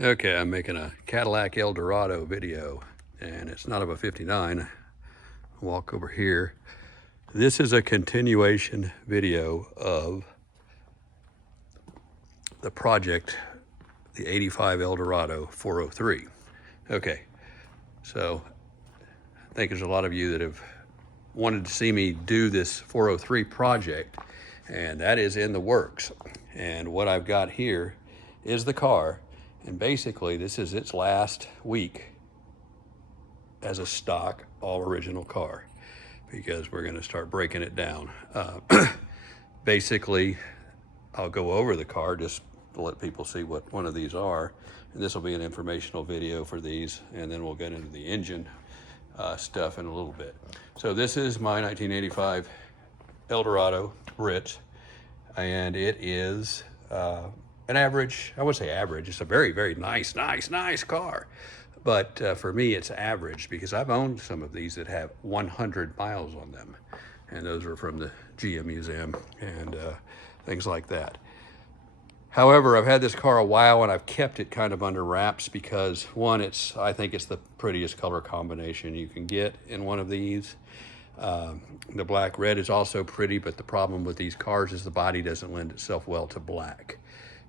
Okay, I'm making a Cadillac Eldorado video, and it's not of a 59. I'll walk over here. This is a continuation video of the project, the 85 Eldorado 403. Okay, so I think there's a lot of you that have wanted to see me do this 403 project, and that is in the works. And what I've got here is the car, and basically this is its last week as a stock all original car, because we're going to start breaking it down. Basically, I'll go over the car just to let people see what one of these are, and this will be an informational video for these, and then we'll get into the engine stuff in a little bit. So this is my 1985 Eldorado Biarritz, and it is an average, I would say average, it's a very, very nice car. But for me, it's average because I've owned some of these that have 100 miles on them. And those are from the GM Museum and things like that. However, I've had this car a while and I've kept it kind of under wraps because one, I think it's the prettiest color combination you can get in one of these. The black red is also pretty, but the problem with these cars is the body doesn't lend itself well to black,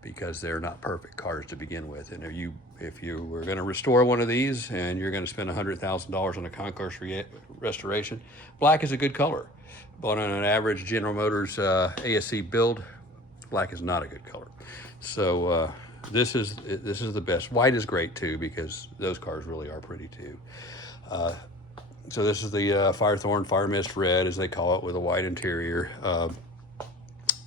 because they're not perfect cars to begin with. And if you were going to restore one of these and you're going to spend $100,000 on a concourse restoration, black is a good color. But on an average General Motors ASC build, black is not a good color. So this is the best. White is great too, because those cars really are pretty too. So this is the Firethorn Fire Mist Red, as they call it, with a white interior.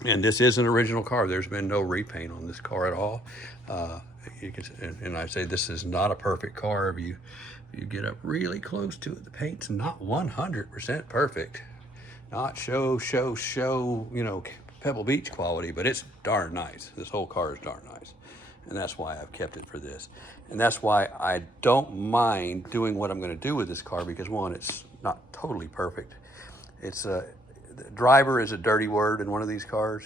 And this is an original car. There's been no repaint on this car at all. And I say this is not a perfect car. If you get up really close to it, the paint's not 100% perfect. Not show, Pebble Beach quality, but it's darn nice. This whole car is darn nice. And that's why I've kept it for this. And that's why I don't mind doing what I'm going to do with this car, because one, it's not totally perfect. Driver is a dirty word in one of these cars.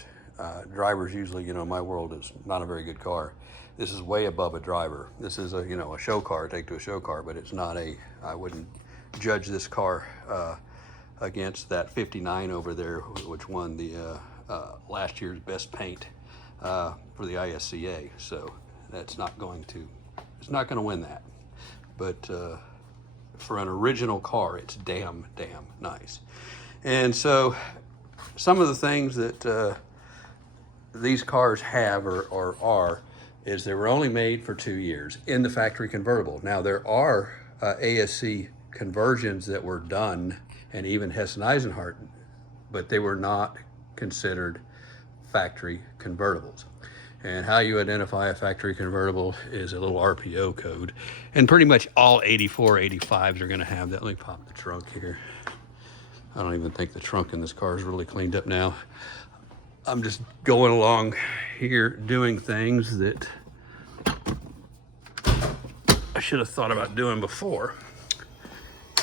Drivers usually, in my world, is not a very good car. This is way above a driver. This is a show car, take to a show car, but it's not I wouldn't judge this car against that 59 over there, which won the last year's best paint for the ISCA. So it's not going to win that. But for an original car, it's damn nice. And so some of the things that these cars have or are is they were only made for 2 years in the factory convertible. Now there are ASC conversions that were done, and even Hessen-Eisenhardt, but they were not considered factory convertibles. And how you identify a factory convertible is a little RPO code. And pretty much all 84, 85s are gonna have that. Let me pop the trunk here. I don't even think the trunk in this car is really cleaned up now. I'm just going along here doing things that I should have thought about doing before.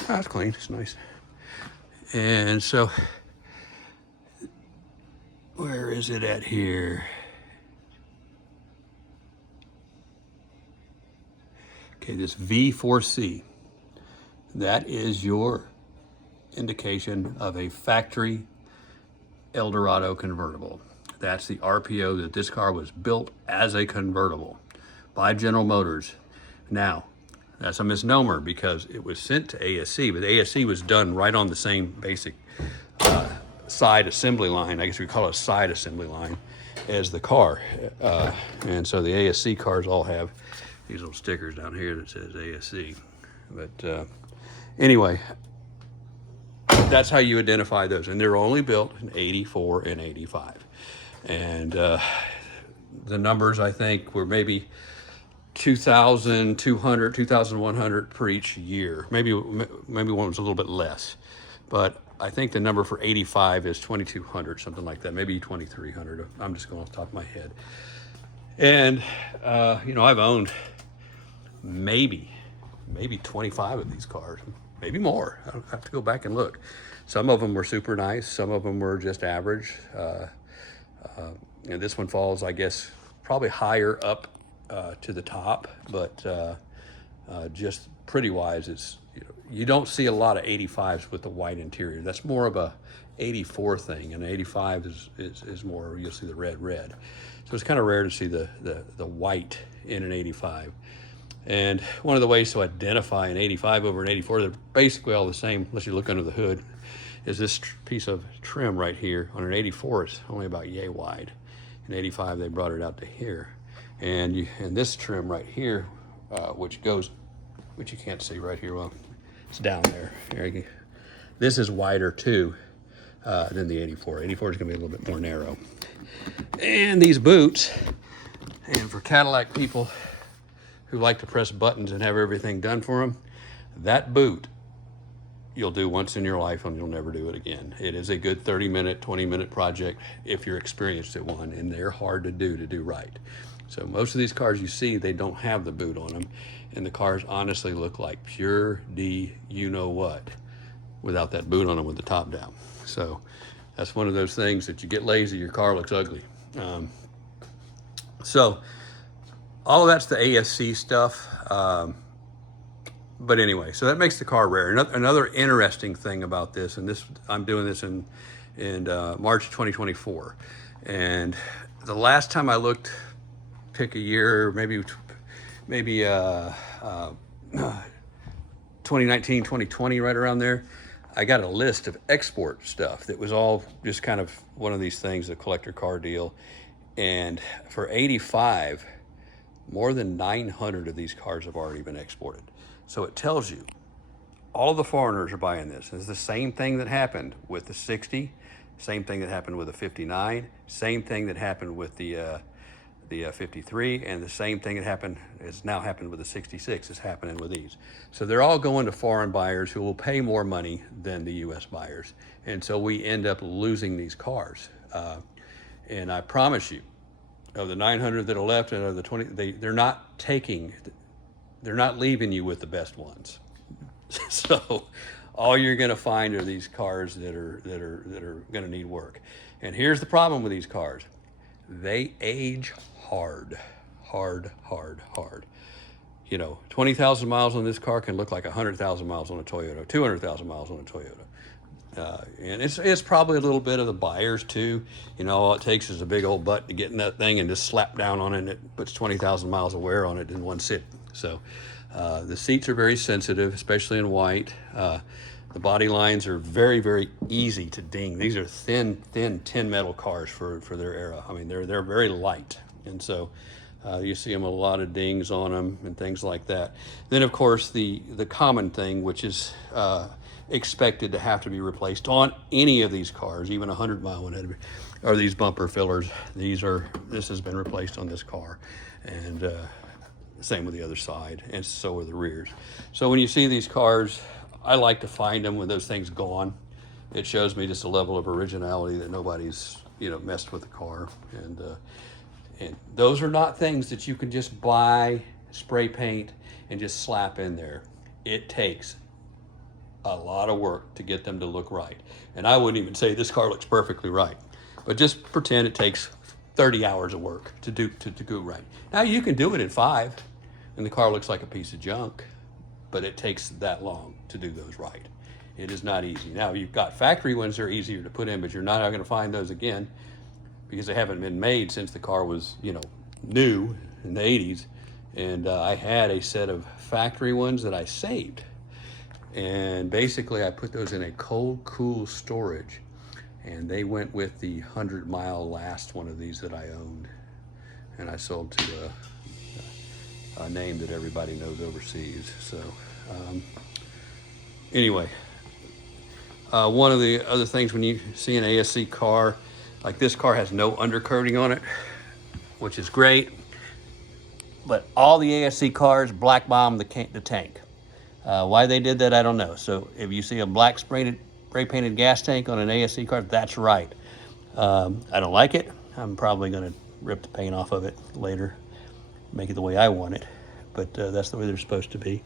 It's clean, it's nice. And so, where is it at here? Okay, this V4C, that is your indication of a factory Eldorado convertible. That's the RPO that this car was built as a convertible by General Motors. Now, that's a misnomer because it was sent to ASC, but the ASC was done right on the same basic side assembly line, I guess we call it a side assembly line, as the car. And so the ASC cars all have these little stickers down here that says ASC. But anyway, that's how you identify those. And they're only built in 84 and 85. And the numbers, I think, were maybe 2,200, 2,100 per each year. Maybe one was a little bit less. But I think the number for 85 is 2,200, something like that. Maybe 2,300. I'm just going off the top of my head. And, I've owned maybe 25 of these cars. Maybe more. I'll have to go back and look. Some of them were super nice. Some of them were just average. And this one falls, I guess, probably higher up to the top, but just pretty wise, it's, you don't see a lot of 85s with the white interior. That's more of a 84 thing, and 85 is more, you'll see the red. So it's kind of rare to see the white in an 85. And one of the ways to identify an 85 over an 84, they're basically all the same unless you look under the hood, is this piece of trim right here. On an 84, it's only about yay wide. In 85, they brought it out to here. And this trim right here, which you can't see right here, well, it's down there. This is wider too than the 84. 84 is gonna be a little bit more narrow. And these boots, and for Cadillac people who like to press buttons and have everything done for them, that boot you'll do once in your life and you'll never do it again. It is a good 30-minute, 20-minute project if you're experienced at one, and they're hard to do right. So most of these cars you see, they don't have the boot on them, and the cars honestly look like pure D you-know-what without that boot on them with the top down. So that's one of those things that you get lazy, your car looks ugly. So all of that's the ASC stuff. But anyway, so that makes the car rare. Another interesting thing about this, and I'm doing this in March of 2024, and the last time I looked, pick a year, maybe 2019, 2020, right around there, I got a list of export stuff that was all just kind of one of these things, a collector car deal. And for 85, more than 900 of these cars have already been exported. So it tells you all of the foreigners are buying this. It's the same thing that happened with the 60, same thing that happened with the 59, same thing that happened with the 53, and the same thing that has now happened with the 66 is happening with these. So they're all going to foreign buyers who will pay more money than the US buyers. And so we end up losing these cars. And I promise you, of the 900 that are left and of the 20, they're not leaving you with the best ones. So all you're going to find are these cars that are going to need work. And here's the problem with these cars. They age hard. 20,000 miles on this car can look like 100,000 miles on a Toyota, 200,000 miles on a Toyota. And it's probably a little bit of the buyers too. All it takes is a big old butt to get in that thing and just slap down on it, and it puts 20,000 miles of wear on it in one sit. So the seats are very sensitive, especially in white. The body lines are very, very easy to ding. These are thin tin metal cars for their era. I mean, they're very light. And so you see them a lot of dings on them and things like that. Then of course the common thing, which is expected to have to be replaced on any of these cars, even 100-mile one, are these bumper fillers. This has been replaced on this car, and same with the other side, and so are the rears. So when you see these cars, I like to find them with those things gone. It shows me just a level of originality that nobody's messed with the car, and those are not things that you can just buy, spray paint, and just slap in there. It takes a lot of work to get them to look right. And I wouldn't even say this car looks perfectly right, but just pretend it takes 30 hours of work to go right. Now you can do it in 5 and the car looks like a piece of junk, but it takes that long to do those right. It is not easy. Now you've got factory ones that are easier to put in, but you're not going to find those again because they haven't been made since the car was new in the 80s. And I had a set of factory ones that I saved. And basically I put those in a cold, cool storage, and they went with the 100-mile last one of these that I owned. And I sold to a name that everybody knows overseas. So anyway, one of the other things when you see an ASC car, like this car has no undercoating on it, which is great. But all the ASC cars black bomb the tank. Why they did that, I don't know. So if you see a black spray painted gas tank on an ASC car, that's right. I don't like it. I'm probably going to rip the paint off of it later, make it the way I want it. But that's the way they're supposed to be.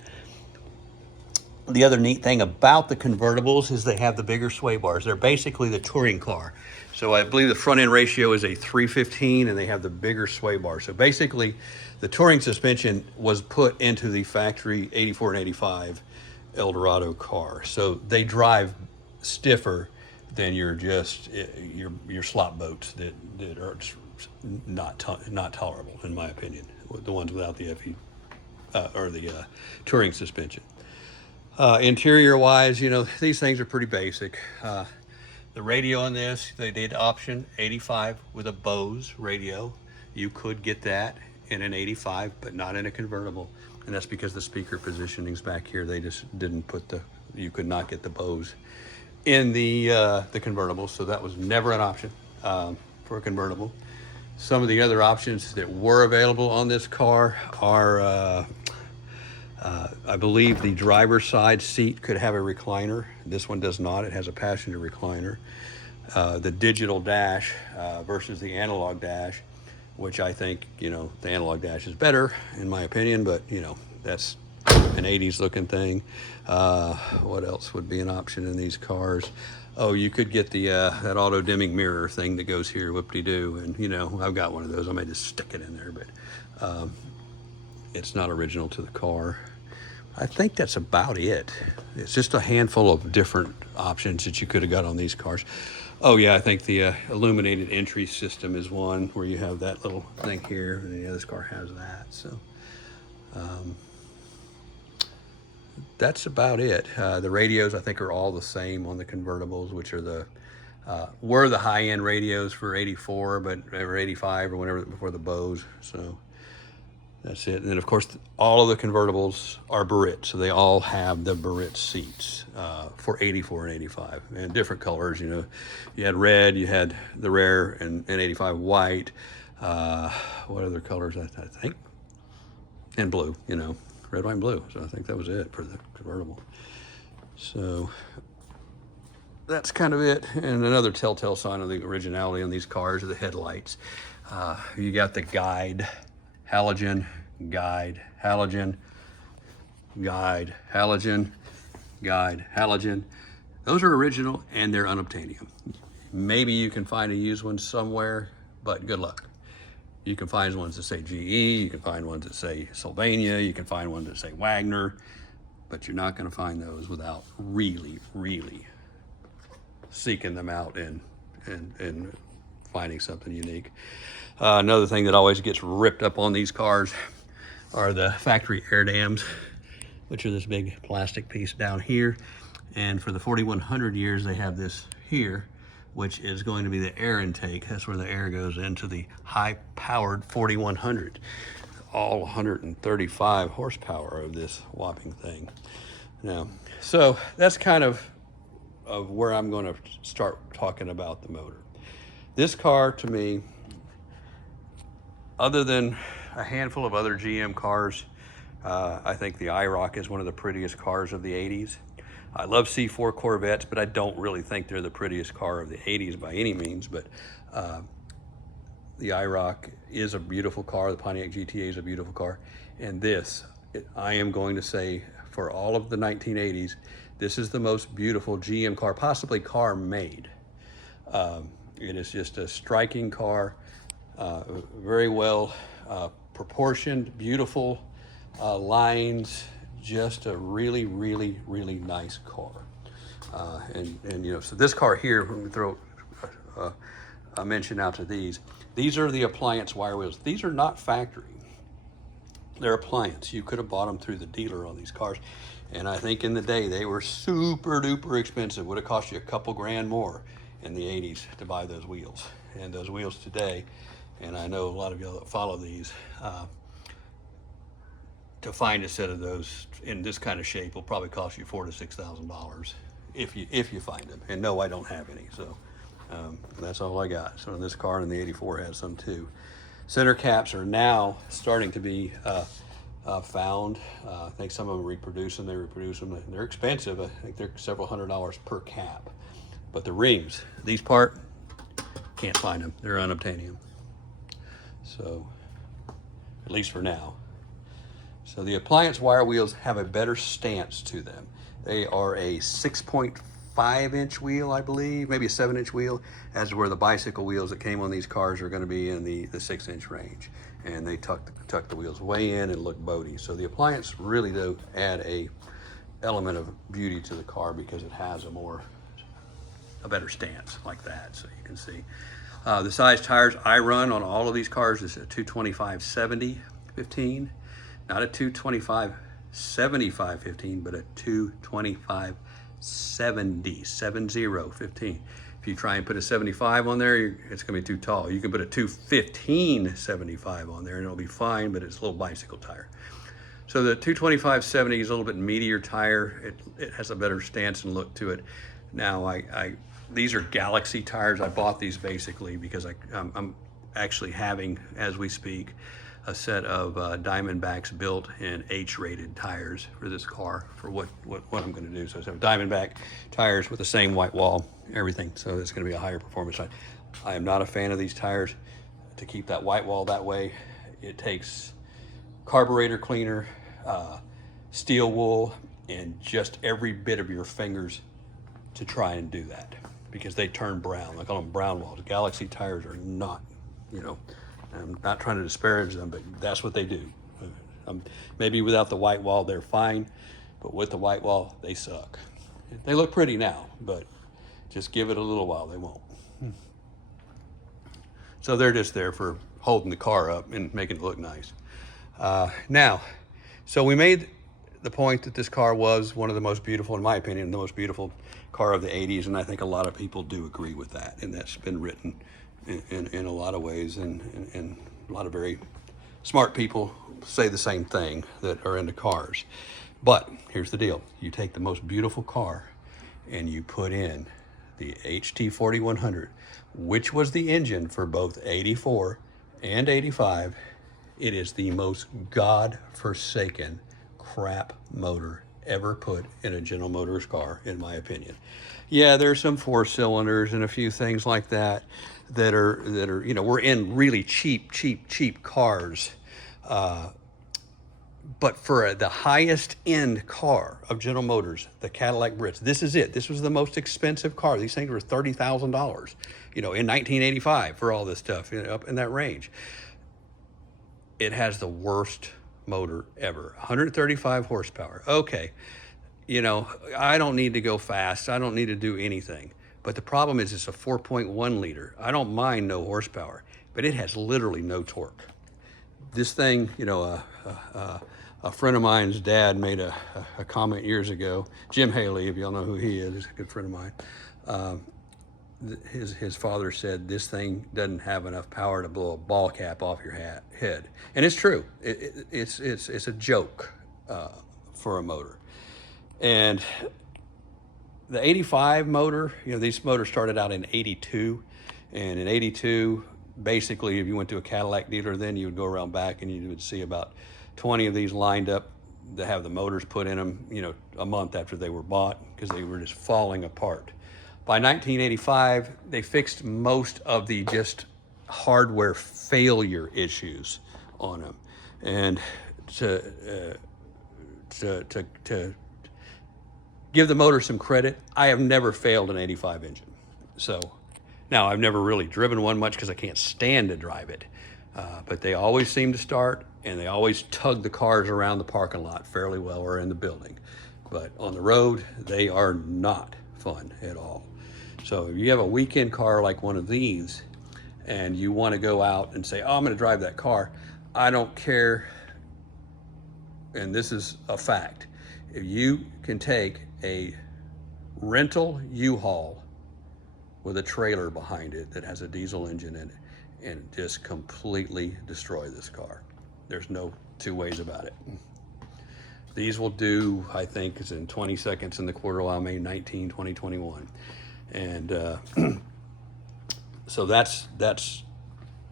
The other neat thing about the convertibles is they have the bigger sway bars. They're basically the touring car. So I believe the front end ratio is a 315 and they have the bigger sway bar. So basically the touring suspension was put into the factory 84 and 85 Eldorado car. So they drive stiffer than your slop boats that are not tolerable, in my opinion. The ones without the FE or the touring suspension. Interior wise, you know, these things are pretty basic. The radio on this, they did option 85 with a Bose radio. You could get that in an 85, but not in a convertible. And that's because the speaker positioning's back here. They just didn't put you could not get the Bose in the convertible. So that was never an option for a convertible. Some of the other options that were available on this car are, I believe the driver's side seat could have a recliner. This one does not. It has a passenger recliner. The digital dash versus the analog dash, which I think, you know, the analog dash is better in my opinion, but you know, that's an 80s looking thing. What else would be an option in these cars? Oh, you could get the that auto dimming mirror thing that goes here, whoop-de-doo, and you know, I've got one of those. I may just stick it in there, but it's not original to the car. I think that's about it. It's just a handful of different options that you could have got on these cars. Oh yeah, I think the illuminated entry system is one where you have that little thing here, and yeah, this car has that. So that's about it. The radios I think are all the same on the convertibles, which are were the high-end radios for 84, but or 85 or whatever before the Bose. So that's it. And then of course all of the convertibles are Biarritz, so they all have the Biarritz seats for 84 and 85, and different colors. You know, you had red, you had the rare, and 85 white. What other colors? I think, and blue. You know, red, white, and blue. So I think that was it for the convertible. So that's kind of it. And another telltale sign of the originality on these cars are the headlights. You got the guide, halogen, guide, halogen, guide, halogen, guide, halogen. Those are original and they're unobtainium. Maybe you can find a used one somewhere, but good luck. You can find ones that say GE, you can find ones that say Sylvania, you can find ones that say Wagner, but you're not going to find those without really, really seeking them out and finding something unique. Another thing that always gets ripped up on these cars are the factory air dams, which are this big plastic piece down here. And for the 4100 years, they have this here, which is going to be the air intake. That's where the air goes into the high-powered 4100. All 135 horsepower of this whopping thing. Now, so that's kind of where I'm going to start talking about the motor. This car, to me, other than a handful of other GM cars, I think the IROC is one of the prettiest cars of the 80s. I love C4 Corvettes, but I don't really think they're the prettiest car of the 80s by any means. But the IROC is a beautiful car. The Pontiac GTA is a beautiful car. And this, I am going to say, for all of the 1980s, this is the most beautiful GM car, possibly car made. It is just a striking car, very well proportioned, beautiful lines, just a really, really, really nice car. And you know, so this car here, let me throw a mention out to these. These are the appliance wire wheels. These are not factory. They're appliance. You could have bought them through the dealer on these cars. And I think in the day, they were super duper expensive. Would have cost you a couple grand more in the 80s to buy those wheels. And those wheels today, and I know a lot of y'all that follow these, to find a set of those in this kind of shape will probably cost you $4,000 to $6,000 if you find them. And no, I don't have any, so that's all I got. So this car and the 84 has some too. Center caps are now starting to be found. I think some of them reproduce them. They reproduce them. They're expensive. I think they're several $100s per cap. But the rings, these part, can't find them. They're unobtainium. So, at least for now. So the appliance wire wheels have a better stance to them. They are a 6.5-inch wheel, I believe, maybe a 7-inch wheel, as where the bicycle wheels that came on these cars are going to be in the 6-inch range. And they tuck the wheels way in and look boaty. So the appliance really do add a element of beauty to the car because it has a better stance like that, so you can see. The size tires I run on all of these cars is a 225/70/15, not a 225/75/15, but a 225/70/15. If you try and put a 75 on there, it's going to be too tall. You can put a 215/75 on there and it'll be fine, but it's a little bicycle tire. So the 225/70 is a little bit meatier tire. It has a better stance and look to it. Now, these are Galaxy tires. I bought these basically because I'm actually having, as we speak, a set of Diamondbacks built in H-rated tires for this car for what I'm going to do. So I have Diamondback tires with the same white wall, everything. So it's going to be a higher performance tire. I am not a fan of these tires. To keep that white wall that way, it takes carburetor cleaner, steel wool, and just every bit of your fingers to try and do that, because they turn brown. I call them brown walls. Galaxy tires are not, I'm not trying to disparage them, but that's what they do. Maybe without the white wall, they're fine, but with the white wall, they suck. They look pretty now, but just give it a little while, they won't. So they're just there for holding the car up and making it look nice. Now, so we made the point that this car was one of the most beautiful, in my opinion, the most beautiful car of the 80s, and I think a lot of people do agree with that, and that's been written in a lot of ways, and a lot of very smart people say the same thing that are into cars. But here's the deal. You take the most beautiful car and you put in the HT4100, which was the engine for both 84 and 85. It is the most God-forsaken crap motor ever put in a General Motors car, in my opinion. Yeah, there's some 4-cylinders and a few things like that that are we're in really cheap cars. But for the highest end car of General Motors, the Cadillac Biarritz, this is it. This was the most expensive car. These things were $30,000, in 1985 for all this stuff, up in that range. It has the worst motor ever, 135 horsepower. Okay, I don't need to go fast. I don't need to do anything. But the problem is it's a 4.1 liter. I don't mind no horsepower, but it has literally no torque. This thing, a friend of mine's dad made a comment years ago. Jim Haley, if y'all know who he is, a good friend of mine. His father said this thing doesn't have enough power to blow a ball cap off your head, and it's true. It's a joke for a motor. And the 85 motor, these motors started out in 82, and in 82, basically, if you went to a Cadillac dealer, then you would go around back and you would see about 20 of these lined up to have the motors put in them, a month after they were bought, because they were just falling apart. By 1985, they fixed most of the just hardware failure issues on them. And to give the motor some credit, I have never failed an 85 engine. So now I've never really driven one much because I can't stand to drive it. But they always seem to start, and they always tug the cars around the parking lot fairly well or in the building. But on the road, they are not fun at all. So if you have a weekend car like one of these and you want to go out and say, oh, I'm going to drive that car, I don't care. And this is a fact. If you can take a rental U-Haul with a trailer behind it that has a diesel engine in it and just completely destroy this car, there's no two ways about it. These will do, I think, it's in 20 seconds in the quarter mile, May 19, 2021. And so that's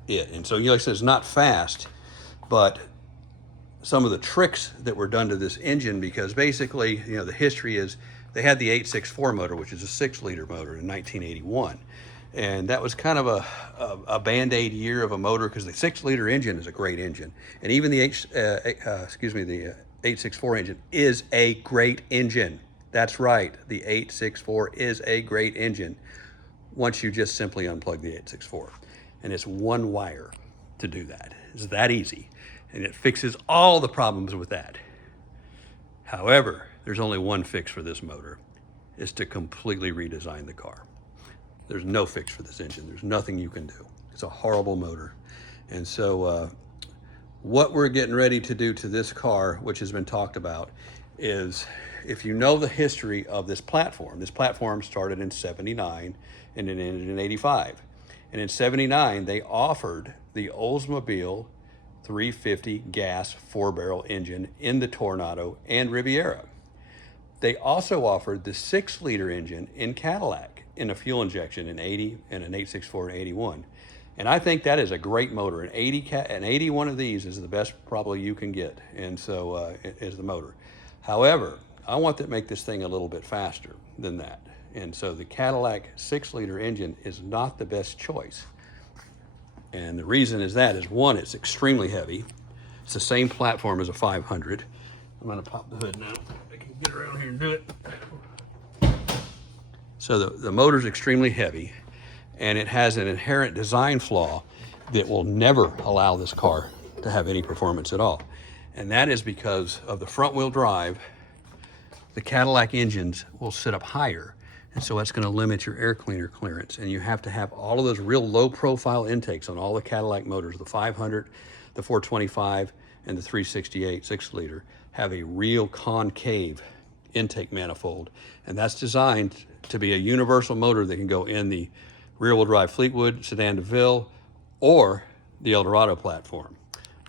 it. And so, like I said, it's not fast, but some of the tricks that were done to this engine, because basically, the history is they had the 864 motor, which is a 6-liter motor in 1981. And that was kind of a band-aid year of a motor, because the 6-liter engine is a great engine. And even the 864 engine is a great engine. That's right, the 864 is a great engine once you just simply unplug the 864. And it's one wire to do that. It's that easy. And it fixes all the problems with that. However, there's only one fix for this motor, is to completely redesign the car. There's no fix for this engine. There's nothing you can do. It's a horrible motor. And so what we're getting ready to do to this car, which has been talked about, is, if you know the history of this platform started in 79 and it ended in 85. And in 79, they offered the Oldsmobile 350 gas 4-barrel engine in the Tornado and Riviera. They also offered the 6-liter engine in Cadillac in a fuel injection in 80 and an 864 in 81. And I think that is a great motor. An 81 of these is the best probably you can get, and so is the motor. However, I want to make this thing a little bit faster than that. And so the Cadillac 6-liter engine is not the best choice. And the reason is that is, one, it's extremely heavy. It's the same platform as a 500. I'm gonna pop the hood now. I can get around here and do it. So the motor's extremely heavy, and it has an inherent design flaw that will never allow this car to have any performance at all. And that is because of the front wheel drive. The Cadillac engines will sit up higher, and so that's going to limit your air cleaner clearance. And you have to have all of those real low profile intakes on all the Cadillac motors, the 500, the 425, and the 368 6-liter, have a real concave intake manifold. And that's designed to be a universal motor that can go in the rear-wheel drive Fleetwood, Sedan DeVille, or the Eldorado platform.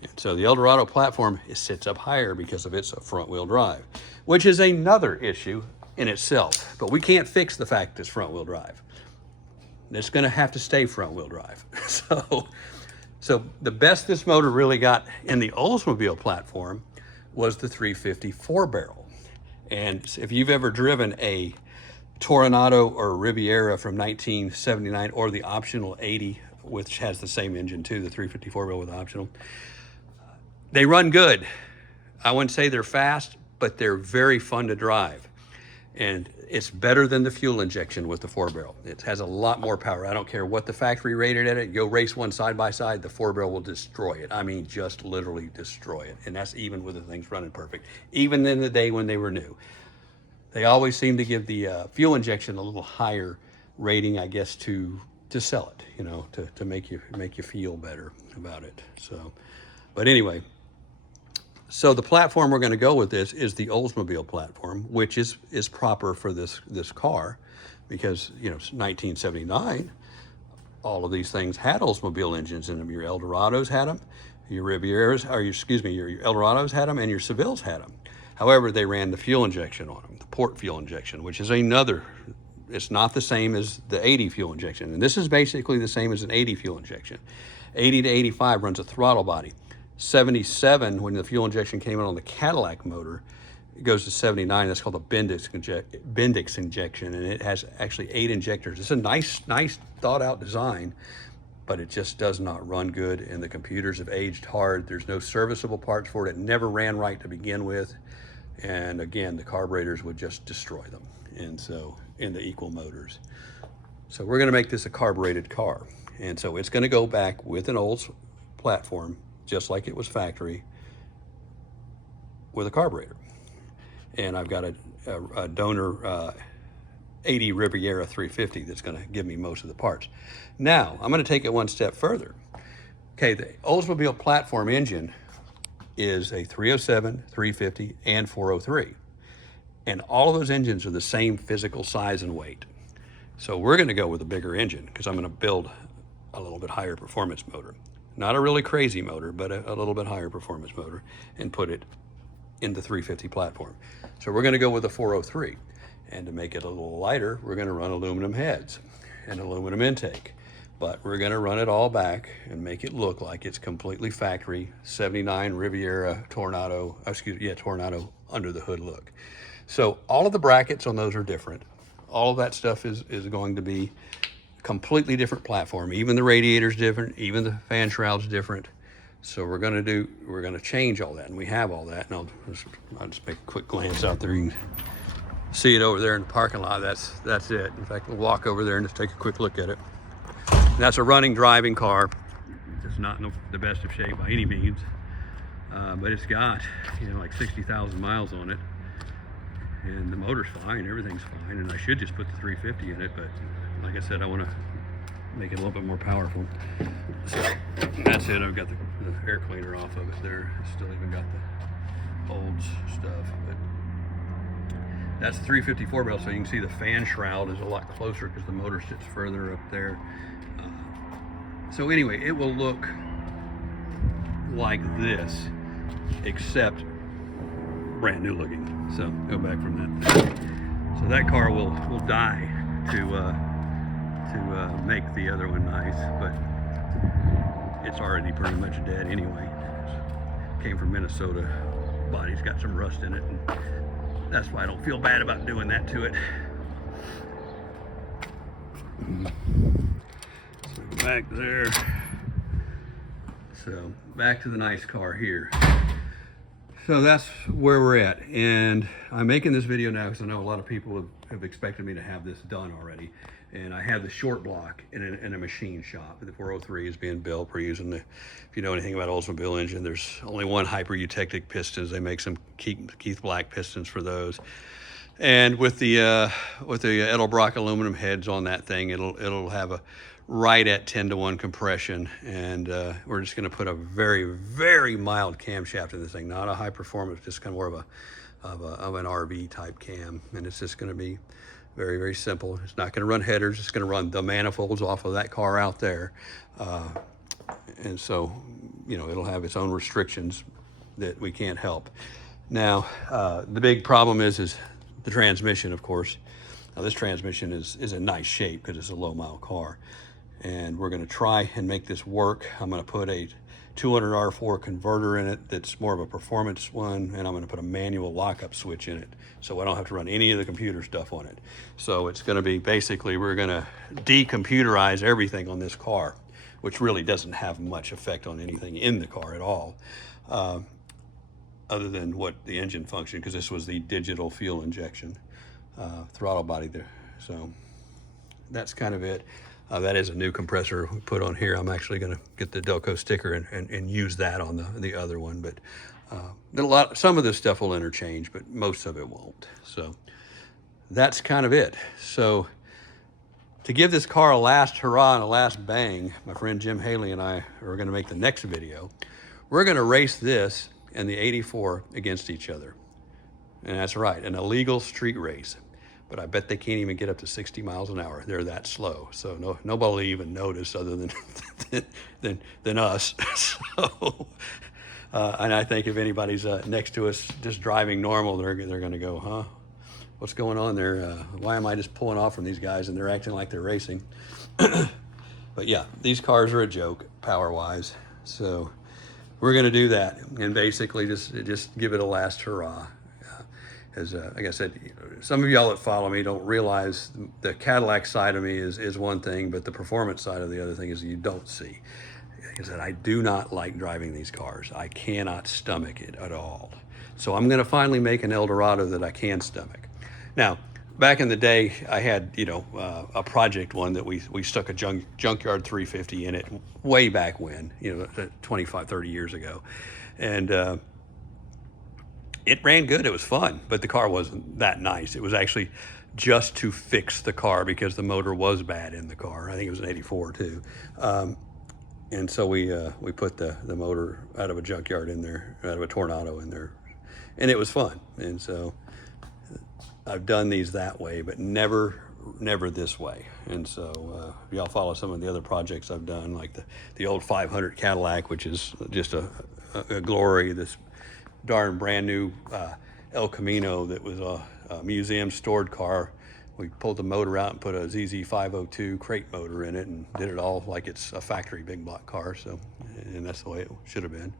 And so the Eldorado platform sits up higher because of its front-wheel drive, which is another issue in itself. But we can't fix the fact that it's front-wheel drive. It's going to have to stay front-wheel drive. So the best this motor really got in the Oldsmobile platform was the 350 4-barrel. And if you've ever driven a Tornado or Riviera from 1979, or the optional 80, which has the same engine too, the 350 4-barrel with optional, they run good. I wouldn't say they're fast, but they're very fun to drive. And it's better than the fuel injection with the 4-barrel. It has a lot more power. I don't care what the factory rated at it. Go race one side by side, the 4-barrel will destroy it. I mean, just literally destroy it. And that's even with the things running perfect. Even in the day when they were new. They always seem to give the fuel injection a little higher rating, I guess, to sell it, you know, to make you feel better about it. So, but anyway. So the platform we're going to go with this is the Oldsmobile platform, which is proper for this car, because, you know, 1979, all of these things had Oldsmobile engines in them. Your Eldorados had them, your Rivieras, or your Eldorados had them, and your Sevilles had them. However, they ran the fuel injection on them, the port fuel injection, which is another. It's not the same as the 80 fuel injection, and this is basically the same as an 80 fuel injection. 80 to 85 runs a throttle body. 77, when the fuel injection came in on the Cadillac motor, it goes to 79. That's called a Bendix injection, and it has actually 8 injectors. It's a nice thought out design, but it just does not run good, and the computers have aged hard. There's no serviceable parts for it. It never ran right to begin with, and again, the carburetors would just destroy them. And so, in the equal motors. So we're going to make this a carbureted car, and so it's going to go back with an Olds platform, just like it was factory, with a carburetor. And I've got a donor 80 Riviera 350 that's going to give me most of the parts. Now, I'm going to take it one step further. Okay, the Oldsmobile platform engine is a 307, 350, and 403. And all of those engines are the same physical size and weight. So we're going to go with a bigger engine, because I'm going to build a little bit higher performance motor. Not a really crazy motor, but a little bit higher performance motor, and put it in the 350 platform. So we're going to go with a 403. And to make it a little lighter, we're going to run aluminum heads and aluminum intake. But we're going to run it all back and make it look like it's completely factory 79 Riviera Tornado under the hood look. So all of the brackets on those are different. All of that stuff is going to be completely different platform. Even the radiator's different, even the fan shroud's different. So we're gonna change all that, and we have all that. And I'll just make a quick glance out there. You can see it over there in the parking lot. That's it. In fact, we'll walk over there and just take a quick look at it. And that's a running, driving car. It's not in the best of shape by any means, but it's got, you know, like 60,000 miles on it. And the motor's fine, everything's fine, and I should just put the 350 in it, but like I said, I want to make it a little bit more powerful. So that's it. I've got the air cleaner off of it there. Still even got the Olds stuff, but that's the 354 barrel, so you can see the fan shroud is a lot closer because the motor sits further up there. So anyway, it will look like this, except brand new looking. So go back from that. So that car will die to make the other one nice, but it's already pretty much dead anyway. Came from Minnesota. Body's got some rust in it, and that's why I don't feel bad about doing that to it. So back there. So back to the nice car here. So that's where we're at, and I'm making this video now because I know a lot of people have expected me to have this done already. And I have the short block in a machine shop. The 403 is being built. We're using the, if you know anything about Oldsmobile engine, there's only one hyper-eutectic pistons. They make some Keith Black pistons for those. And with the Edelbrock aluminum heads on that thing, it'll have a right at 10-to-1 compression, and we're just going to put a very, very mild camshaft in this thing, not a high performance, just kind of more of an RV type cam, and it's just going to be very, very simple. It's not going to run headers. It's going to run the manifolds off of that car out there, and so, you know, it'll have its own restrictions that we can't help. Now, the big problem is the transmission, of course. Now, this transmission is in nice shape because it's a low mile car. And we're going to try and make this work. I'm going to put a 200R4 converter in it that's more of a performance one, and I'm going to put a manual lockup switch in it, so I don't have to run any of the computer stuff on it. So it's going to be basically, we're going to decomputerize everything on this car, which really doesn't have much effect on anything in the car at all, other than what the engine function, because this was the digital fuel injection throttle body there. So that's kind of it. That is a new compressor we put on here. I'm actually going to get the Delco sticker and use that on the other one. But some of this stuff will interchange, but most of it won't. So that's kind of it. So to give this car a last hurrah and a last bang, my friend Jim Haley and I are going to make the next video. We're going to race this and the 84 against each other. And that's right, an illegal street race. But I bet they can't even get up to 60 miles an hour. They're that slow. So nobody will even notice other than us. So, and I think if anybody's next to us just driving normal, they're going to go, huh? What's going on there? Why am I just pulling off from these guys and they're acting like they're racing? But yeah, these cars are a joke power-wise. So we're going to do that and basically just give it a last hurrah. As like I said, some of y'all that follow me don't realize the Cadillac side of me is one thing, but the performance side of the other thing is you don't see. Like I said, I do not like driving these cars. I cannot stomach it at all. So I'm going to finally make an Eldorado that I can stomach. Now, back in the day, I had, you know, a project one that we stuck a junkyard 350 in it way back when, you know, 25, 30 years ago. And it ran good, it was fun, but the car wasn't that nice. It was actually just to fix the car because the motor was bad in the car. I think it was an 84 too. And so we put the motor out of a junkyard in there, out of a Tornado in there, and it was fun. And so I've done these that way, but never this way. And so y'all follow some of the other projects I've done, like the old 500 Cadillac, which is just a glory. This darn brand new El Camino that was a museum stored car. We pulled the motor out and put a ZZ502 crate motor in it and did it all like it's a factory big block car. So, and that's the way it should have been.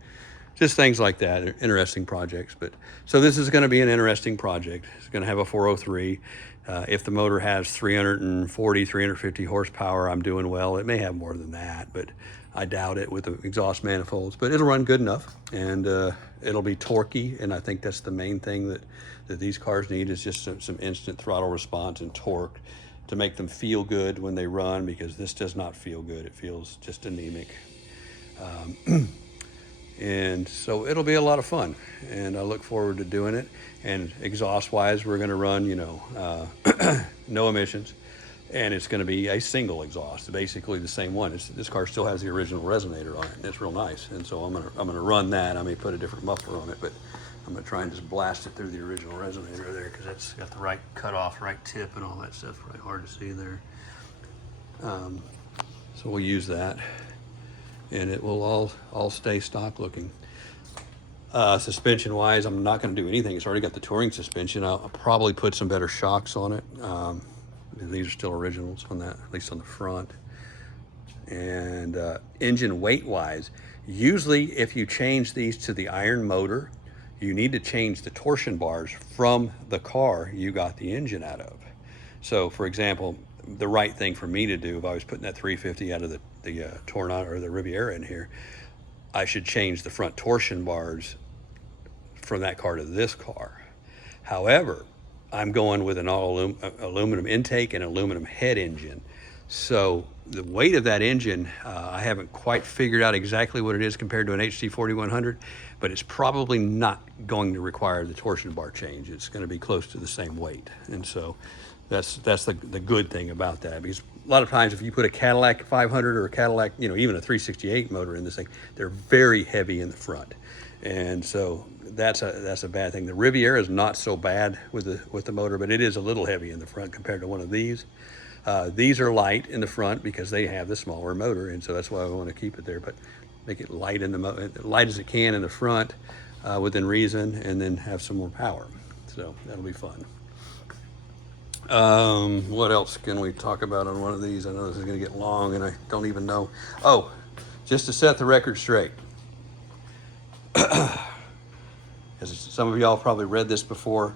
just things like that. They're interesting projects. But so this is going to be an interesting project. It's going to have a 403. If the motor has 340, 350 horsepower, I'm doing well. It may have more than that, but I doubt it with the exhaust manifolds. But it'll run good enough, and it'll be torquey. And I think that's the main thing that these cars need, is just some instant throttle response and torque to make them feel good when they run, because this does not feel good. It feels just anemic. And so it'll be a lot of fun, and I look forward to doing it. And exhaust wise, we're going to run, no emissions, and it's going to be a single exhaust, basically the same one. This car still has the original resonator on it, and it's real nice. And so I'm going to run that. I may put a different muffler on it, but I'm going to try and just blast it through the original resonator there, because that's got the right cutoff, right tip, and all that stuff. Really hard to see there. So we'll use that, and it will all stay stock looking. Suspension wise, I'm not going to do anything. It's already got the touring suspension. I'll probably put some better shocks on it. These are still originals on that, at least on the front. And engine weight wise, usually if you change these to the iron motor, you need to change the torsion bars from the car you got the engine out of. So for example, the right thing for me to do, if I was putting that 350 out of the Tornado or the Riviera in here, I should change the front torsion bars from that car to this car. However, I'm going with an all aluminum intake and aluminum head engine. So the weight of that engine, I haven't quite figured out exactly what it is compared to an HC 4100, but it's probably not going to require the torsion bar change. It's going to be close to the same weight. And so that's the good thing about that, because a lot of times if you put a Cadillac 500 or a Cadillac, even a 368 motor in this thing, they're very heavy in the front. And so that's a bad thing. The Riviera is not so bad with the motor, but it is a little heavy in the front compared to one of these. These are light in the front because they have the smaller motor, and so that's why I want to keep it there. But make it light light as it can in the front, within reason, and then have some more power. So that'll be fun. What else can we talk about on one of these? I know this is going to get long, and I don't even know. Oh, just to set the record straight. As some of y'all probably read this before,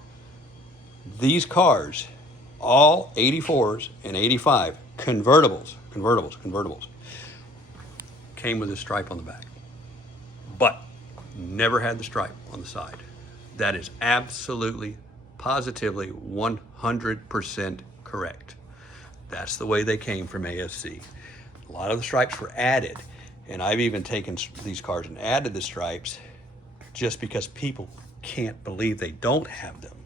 these cars, all 84s and 85 convertibles, came with a stripe on the back, but never had the stripe on the side. That is absolutely, positively, 100% correct. That's the way they came from ASC. A lot of the stripes were added, and I've even taken these cars and added the stripes just because people can't believe they don't have them.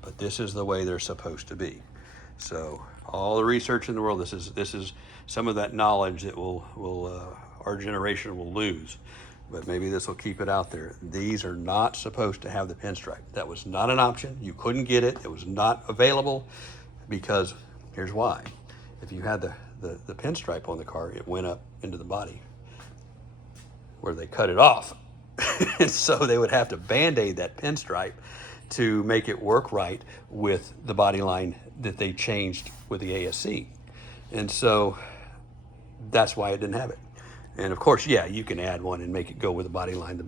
But this is the way they're supposed to be. So all the research in the world, this is some of that knowledge that our generation will lose. But maybe this will keep it out there. These are not supposed to have the pinstripe. That was not an option. You couldn't get it. It was not available, because here's why. If you had the pinstripe on the car, it went up into the body where they cut it off. And so they would have to band-aid that pinstripe to make it work right with the body line that they changed with the ASC. And so that's why it didn't have it. And of course, yeah, you can add one and make it go with the body line,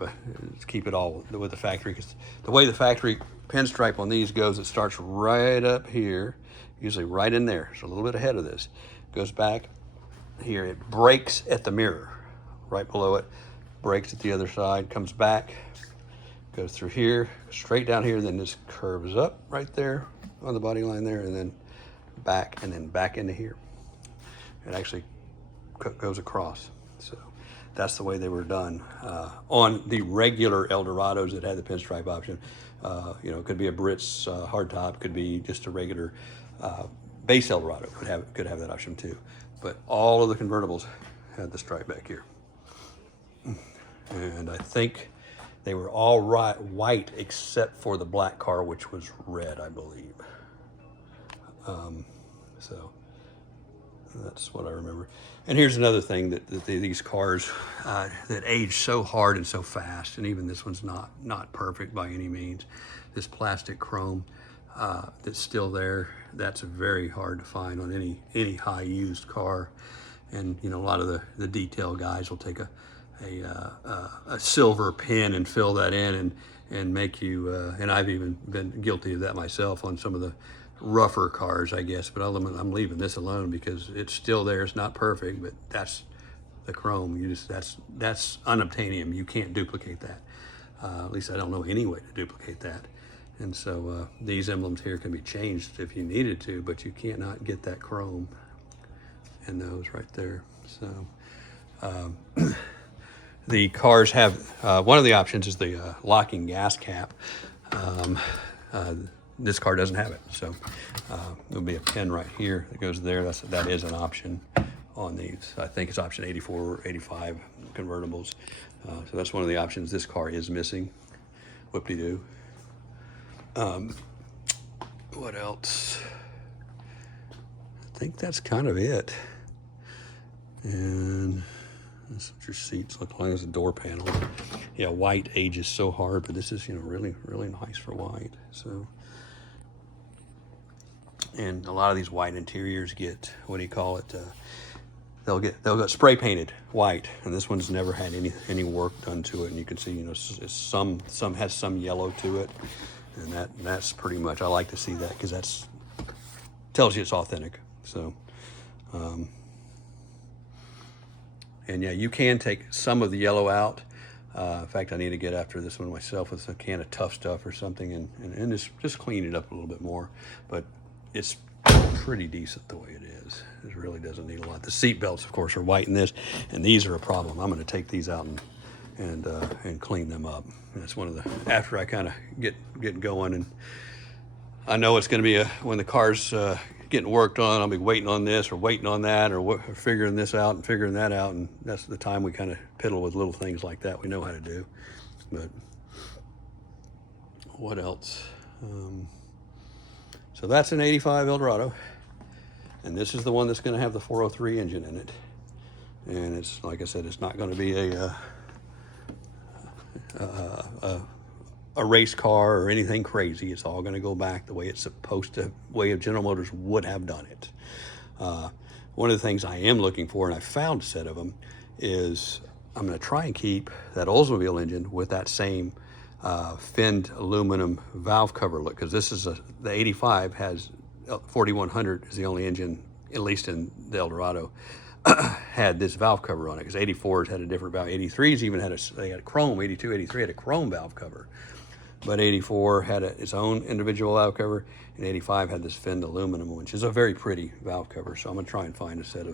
keep it all with the factory. Because the way the factory pinstripe on these goes, it starts right up here, usually right in there. So a little bit ahead of this. Goes back here, it breaks at the mirror, right below it, breaks at the other side, comes back, goes through here, straight down here, then this curves up right there on the body line there, and then back into here. It actually goes across. So that's the way they were done. On the regular Eldorados that had the pinstripe option, it could be a Biarritz hardtop, could be just a regular base Eldorado, could have that option too. But all of the convertibles had the stripe back here. And I think they were all white except for the black car, which was red, I believe. So that's what I remember. And here's another thing that these cars that age so hard and so fast, and even this one's not perfect by any means. This plastic chrome that's still there, that's very hard to find on any high used car. And a lot of the detail guys will take a a silver pin and fill that in and make you, and I've even been guilty of that myself on some of the rougher cars, I guess, but I'm leaving this alone because it's still there. It's not perfect, but that's the chrome. That's unobtainium. You can't duplicate that. At least I don't know any way to duplicate that. And so these emblems here can be changed if you needed to, but you cannot get that chrome in those right there. So the cars have, one of the options is the locking gas cap. This car doesn't have it, so there'll be a pin right here that goes there. That is an option on these. I think it's option 84 or 85 convertibles. So that's one of the options this car is missing. Whoop-de-doo. What else? I think that's kind of it. And that's what your seats look like. There's a door panel. Yeah, white ages so hard, but this is, really, really nice for white. So, and a lot of these white interiors get, what do you call it? They'll get spray painted white, and this one's never had any work done to it. And you can see, some has some yellow to it, and that's pretty much. I like to see that because that's tells you it's authentic. So, and yeah, you can take some of the yellow out. In fact, I need to get after this one myself with a can of Tough Stuff or something, and just clean it up a little bit more. But it's pretty decent the way it is. It really doesn't need a lot. The seat belts, of course, are white in this, and these are a problem. I'm going to take these out and clean them up. And that's one of the, after I kind of get going, and I know it's going to be when the car's getting worked on, I'll be waiting on this or waiting on that or figuring this out and figuring that out, and that's the time we kind of piddle with little things like that we know how to do. But what else? So that's an 85 Eldorado, and this is the one that's going to have the 403 engine in it. And it's, like I said, it's not going to be a race car or anything crazy. It's all going to go back the way it's supposed to, way General Motors would have done it. One of the things I am looking for, and I found a set of them, is I'm going to try and keep that Oldsmobile engine with that same finned aluminum valve cover look, because this is the 85 has 4100 is the only engine, at least in the Eldorado, had this valve cover on it, because 84s had a different valve. 83s even had a chrome. 82, 83 had a chrome valve cover, but 84 had its own individual valve cover, and 85 had this finned aluminum, which is a very pretty valve cover. So I'm gonna try and find a set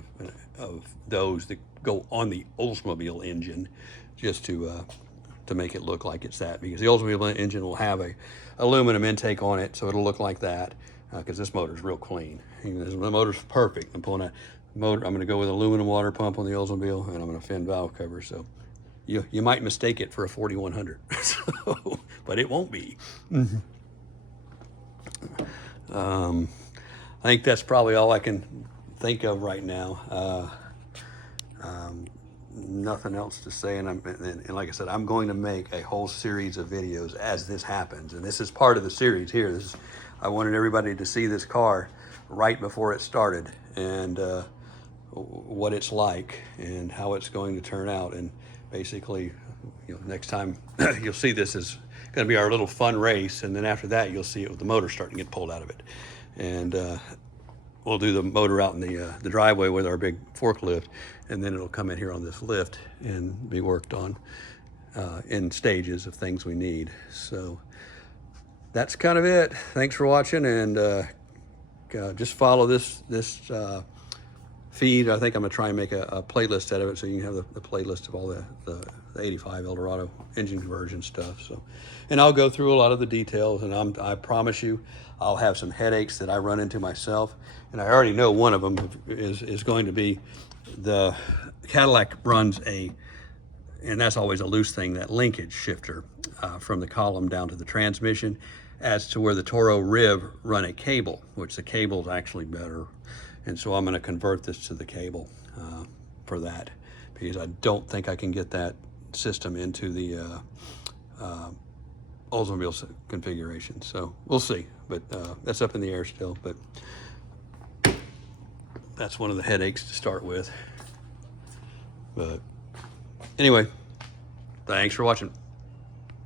of those that go on the Oldsmobile engine, just to make it look like it's that, because the Oldsmobile engine will have a aluminum intake on it, so it'll look like that, because this motor's real clean. The motor's perfect. I'm pulling a motor. I'm going to go with aluminum water pump on the Oldsmobile, and I'm going to fin valve cover. So you might mistake it for a 4100, so, but it won't be. I think that's probably all I can think of right now. Nothing else to say, and like I said, I'm going to make a whole series of videos as this happens, and this is part of the series here. I wanted everybody to see this car right before it started, and what it's like and how it's going to turn out. And basically, next time you'll see this is going to be our little fun race, and then after that you'll see it with the motor starting to get pulled out of it, and we'll do the motor out in the driveway with our big forklift, and then it'll come in here on this lift and be worked on in stages of things we need. So that's kind of it. Thanks for watching, and just follow this feed. I think I'm gonna try and make a playlist out of it, so you can have the playlist of all the 85 Eldorado engine conversion stuff. So, and I'll go through a lot of the details, and I promise you I'll have some headaches that I run into myself, and I already know one of them is going to be the Cadillac runs and that's always a loose thing, that linkage shifter from the column down to the transmission, as to where the Toro rib run a cable, which the cable is actually better. And so I'm going to convert this to the cable for that, because I don't think I can get that system into the Oldsmobile configuration. So we'll see, but that's up in the air still. But that's one of the headaches to start with. But Anyway, thanks for watching.